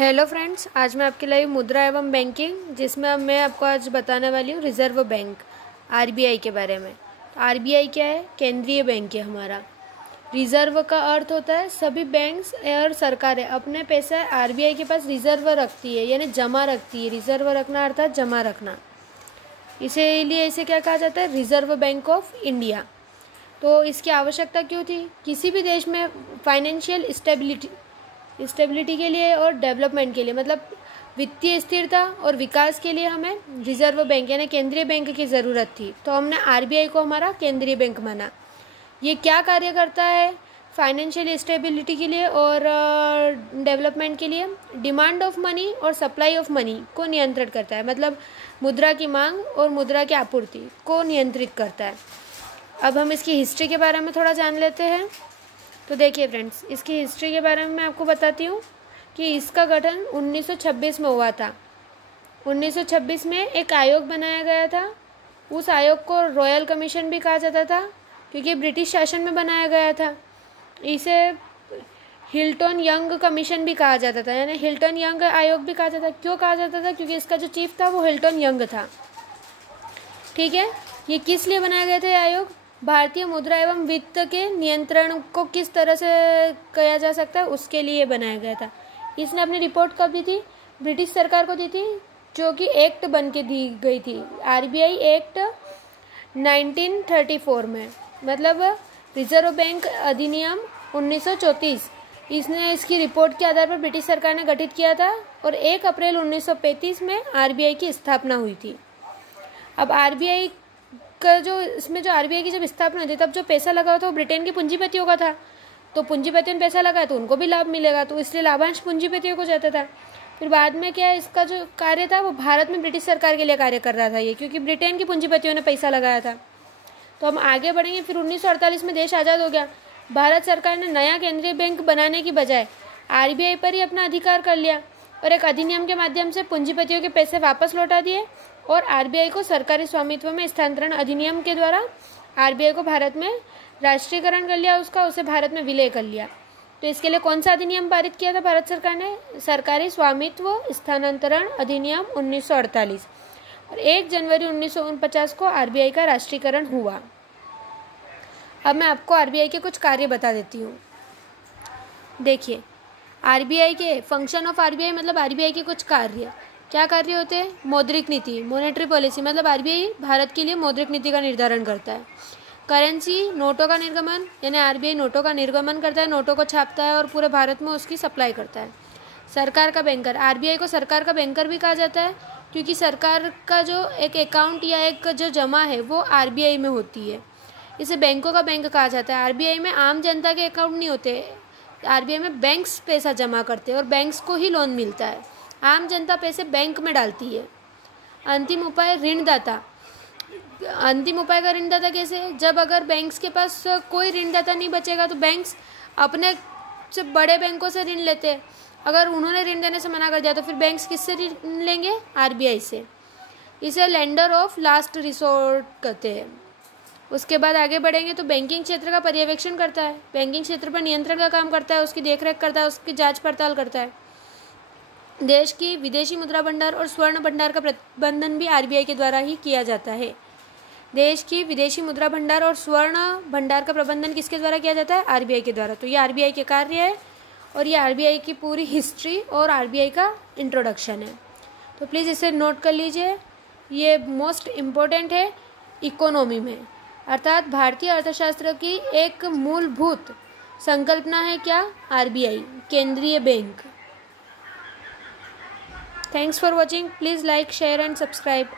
Hello friends, आज मैं आपके लिए मुद्रा एवं बैंकिंग जिसमें मैं आपको आज बताने वाली हूँ रिजर्व बैंक आरबीआई के बारे में। तो आरबीआई क्या है? केंद्रीय बैंक है हमारा। रिजर्व का अर्थ होता है सभी बैंक्स और सरकारें अपने पैसा आरबीआई के पास रिजर्व रखती है, यानी जमा रखती है। रिजर्व रखना अर्थात जमा रखना, इसीलिए इसे क्या कहा जाता है? Reserve bank of India. तो इसकी आवश्यकता क्यों थी? किसी भी देश में फाइनेंशियल स्टेबिलिटी के लिए और डेवलपमेंट के लिए, मतलब वित्तीय स्थिरता और विकास के लिए हमें रिजर्व बैंक यानी केंद्रीय बैंक की ज़रूरत थी। तो हमने आरबीआई को हमारा केंद्रीय बैंक माना। ये क्या कार्य करता है? फाइनेंशियल स्टेबिलिटी के लिए और डेवलपमेंट के लिए डिमांड ऑफ मनी और सप्लाई ऑफ मनी को नियंत्रित करता है, मतलब मुद्रा की मांग और मुद्रा की आपूर्ति को नियंत्रित करता है। अब हम इसकी हिस्ट्री के बारे में थोड़ा जान लेते हैं। तो देखिए फ्रेंड्स, इसकी हिस्ट्री के बारे में मैं आपको बताती हूँ कि इसका गठन 1926 में हुआ था। 1926 में एक आयोग बनाया गया था। उस आयोग को रॉयल कमीशन भी कहा जाता था क्योंकि ब्रिटिश शासन में बनाया गया था। इसे हिल्टन यंग कमीशन भी कहा जाता था, यानी हिल्टन यंग आयोग भी कहा जाता था। क्यों कहा जाता था? क्योंकि इसका जो चीफ था वो हिल्टन यंग था। ठीक है, ये किस लिए बनाया गया था ये आयोग? भारतीय मुद्रा एवं वित्त के नियंत्रण को किस तरह से किया जा सकता है उसके लिए बनाया गया था। इसने अपनी रिपोर्ट कब दी थी? ब्रिटिश सरकार को दी थी, जो कि एक्ट बन के दी गई थी, आरबीआई एक्ट 1934 में, मतलब रिजर्व बैंक अधिनियम 1934। इसने इसकी रिपोर्ट के आधार पर ब्रिटिश सरकार ने गठित किया था और 1 अप्रैल 1935 में आरबीआई की स्थापना हुई थी। अब आरबीआई का जो इसमें जो आरबीआई की जब स्थापना हुई थी तब जो पैसा लगा हुआ था वो ब्रिटेन के पूंजीपतियों का था। तो पूंजीपतियों ने पैसा लगाया तो उनको भी लाभ मिलेगा, तो इसलिए लाभांश पूंजीपतियों को जाता था। फिर बाद में क्या, इसका जो कार्य था वो भारत में ब्रिटिश सरकार के लिए कार्य कर रहा था ये, क्योंकि ब्रिटेन की पूंजीपतियों ने पैसा लगाया था। तो हम आगे बढ़ेंगे। फिर 1948 में देश आज़ाद हो गया। भारत सरकार ने नया केंद्रीय बैंक बनाने की बजाय आरबीआई पर ही अपना अधिकार कर लिया और एक अधिनियम के माध्यम से पूंजीपतियों के पैसे वापस लौटा दिए और आरबीआई को सरकारी स्वामित्व में स्थानांतरण अधिनियम के द्वारा आरबीआई को भारत में राष्ट्रीयकरण कर लिया, उसे भारत में विलय कर लिया। तो इसके लिए कौन सा अधिनियम पारित किया था भारत सरकार ने? सरकारी स्वामित्व स्थानांतरण अधिनियम 1948, और 1 जनवरी 1949 को आरबीआई का राष्ट्रीयकरण हुआ। अब मैं आपको आरबीआई के कुछ कार्य बता देती हूँ। देखिए, आरबीआई के फंक्शन ऑफ आरबीआई, मतलब आरबीआई के कुछ कार्य क्या कार्य होते हैं? मौद्रिक नीति, मॉनेटरी पॉलिसी, मतलब आरबीआई भारत के लिए मौद्रिक नीति का निर्धारण करता है। करेंसी, नोटों का निर्गमन, यानी आरबीआई नोटों का निर्गमन करता है, नोटों को छापता है और पूरे भारत में उसकी सप्लाई करता है। सरकार का बैंकर, आरबीआई को सरकार का बैंकर भी कहा जाता है क्योंकि सरकार का जो एक अकाउंट या एक जो जमा है वो आरबीआई में होती है। इसे बैंकों का बैंक कहा जाता है। आरबीआई में आम जनता के अकाउंट नहीं होते, आरबीआई में बैंक्स पैसा जमा करते हैं और बैंक्स को ही लोन मिलता है। आम जनता पैसे बैंक में डालती है। अंतिम उपाय, ऋणदाता। अंतिम उपाय का ऋणदाता कैसे? जब अगर बैंक्स के पास कोई ऋणदाता नहीं बचेगा तो बैंक्स अपने से बड़े बैंकों से ऋण लेते हैं। अगर उन्होंने ऋण देने से मना कर दिया तो फिर बैंक्स किससे ऋण लेंगे? आरबीआई से। इसे लेंडर ऑफ लास्ट रिसोर्ट कहते हैं। उसके बाद आगे बढ़ेंगे तो बैंकिंग क्षेत्र का पर्यवेक्षण करता है, बैंकिंग क्षेत्र पर नियंत्रण का काम करता है, उसकी देखरेख करता है, उसकी जांच पड़ताल करता है। देश की विदेशी मुद्रा भंडार और स्वर्ण भंडार का प्रबंधन भी आरबीआई के द्वारा ही किया जाता है। देश की विदेशी मुद्रा भंडार और स्वर्ण भंडार का प्रबंधन किसके द्वारा किया जाता है? आरबीआई के द्वारा। तो ये आरबीआई के कार्य है और ये आरबीआई की पूरी हिस्ट्री और आरबीआई का इंट्रोडक्शन है। तो प्लीज़ इसे नोट कर लीजिए, ये मोस्ट इम्पोर्टेंट है इकोनॉमी में, अर्थात भारतीय अर्थशास्त्र की एक मूलभूत संकल्पना है क्या? आरबीआई, केंद्रीय bank. Thanks for watching. Please like, share and subscribe.